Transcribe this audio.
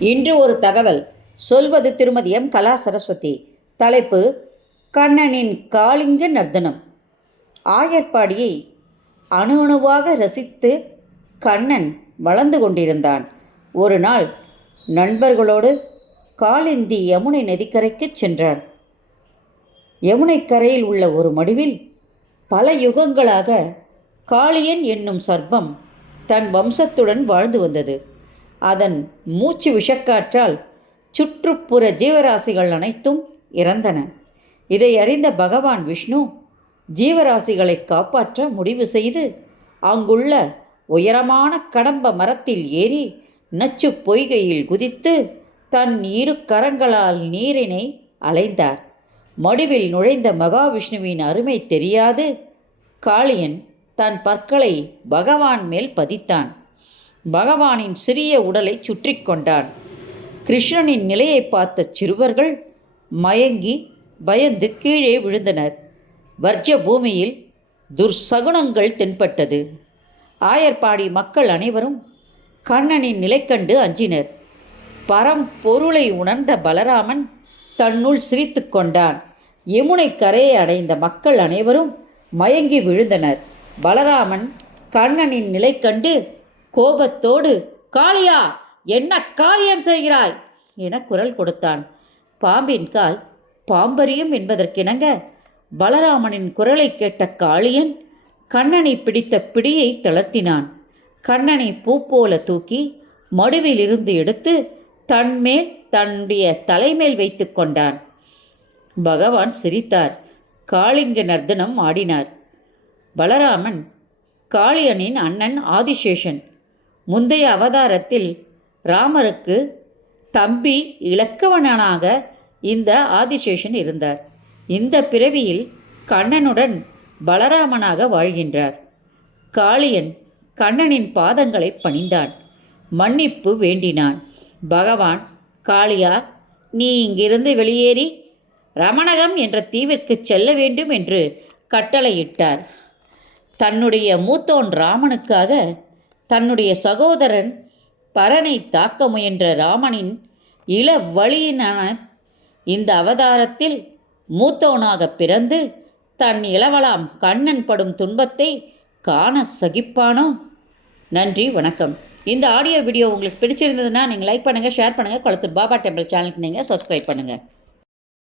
இன்று ஒரு தகவல். சொல்வது திருமதி எம். கலா சரஸ்வதி. தலைப்பு: கண்ணனின் காளிங்க நர்த்தனம். ஆயர்பாடியை அணு அணுவாக ரசித்து கண்ணன் வளர்ந்து கொண்டிருந்தான். ஒரு நாள் நண்பர்களோடு காளிந்தி யமுனை நதிக்கரைக்குச் சென்றான். யமுனை கரையில் உள்ள ஒரு மடுவில் பல யுகங்களாக காளியன் என்னும் சர்ப்பம் தன் வம்சத்துடன் வாழ்ந்து வந்தது. அதன் மூச்சு விஷக்காற்றால் சுற்றுப்புற ஜீவராசிகள் அனைத்தும் இறந்தன. இதை அறிந்த பகவான் விஷ்ணு ஜீவராசிகளை காப்பாற்ற முடிவு செய்து அங்குள்ள உயரமான கடம்ப மரத்தில் ஏறி நச்சு பொய்கையில் குதித்து தன் இரு கரங்களால் நீரினை அலைந்தார். மடுவில் நுழைந்த மகாவிஷ்ணுவின் அருமை தெரியாது காளியன் தன் பற்களை பகவான் மேல் பதித்தான். பகவானின் சிறிய உடலை சுற்றி கொண்டான். கிருஷ்ணனின் நிலையை பார்த்த சிறுவர்கள் மயங்கி பயந்து கீழே விழுந்தனர். வர்ஜ பூமியில் துர்சகுணங்கள் தென்பட்டது. ஆயர்பாடி மக்கள் அனைவரும் கண்ணனின் நிலை கண்டு அஞ்சினர். பரம்பொருளை உணர்ந்த பலராமன் தன்னுள் சிரித்து கொண்டான். யமுனை கரையை அடைந்த மக்கள் அனைவரும் மயங்கி விழுந்தனர். பலராமன் கண்ணனின் நிலை கண்டு கோபத்தோடு, காளியா, என்ன காரியம் செய்கிறாய் என குரல் கொடுத்தான். பாம்பின் கால் பாம்பரியும் என்பதற்கிணங்க பலராமனின் குரலை கேட்ட காளியன் கண்ணனை பிடித்த பிடியை தளர்த்தினான். கண்ணனை பூ போல தூக்கி மடுவிலிருந்து எடுத்து தன்மேல் தன்னுடைய தலைமேல் வைத்து கொண்டான். பகவான் சிரித்தார். காளிங்க நர்த்தனம் ஆடினார். பலராமன் காளியனின் அண்ணன் ஆதிசேஷன். முந்தைய அவதாரத்தில் ராமருக்கு தம்பி இலக்கவனாக இந்த ஆதிசேஷன் இருந்தார். இந்த பிறவியில் கண்ணனுடன் பலராமனாக வாழ்கின்றார். காளியன் கண்ணனின் பாதங்களை பணிந்தான். மன்னிப்பு வேண்டினான். பகவான், காளியா, நீ இங்கிருந்து வெளியேறி ரமணகம் என்ற தீவிற்கு செல்ல வேண்டும் என்று கட்டளையிட்டார். தன்னுடைய மூத்தோன் ராமனுக்காக தன்னுடைய சகோதரன் பரனை தாக்க முயன்ற ராமனின் இள வழியினான இந்த அவதாரத்தில் மூத்தவனாக பிறந்து தன் இளவலாம் கண்ணன் படும் துன்பத்தை காண சகிப்பானோ? நன்றி, வணக்கம். இந்த ஆடியோ வீடியோ உங்களுக்கு பிடிச்சிருந்ததுன்னா நீங்கள் லைக் பண்ணுங்கள், ஷேர் பண்ணுங்கள். கொளத்தூர் பாபா டெம்பிள் சேனலுக்கு நீங்கள் சப்ஸ்கிரைப் பண்ணுங்கள்.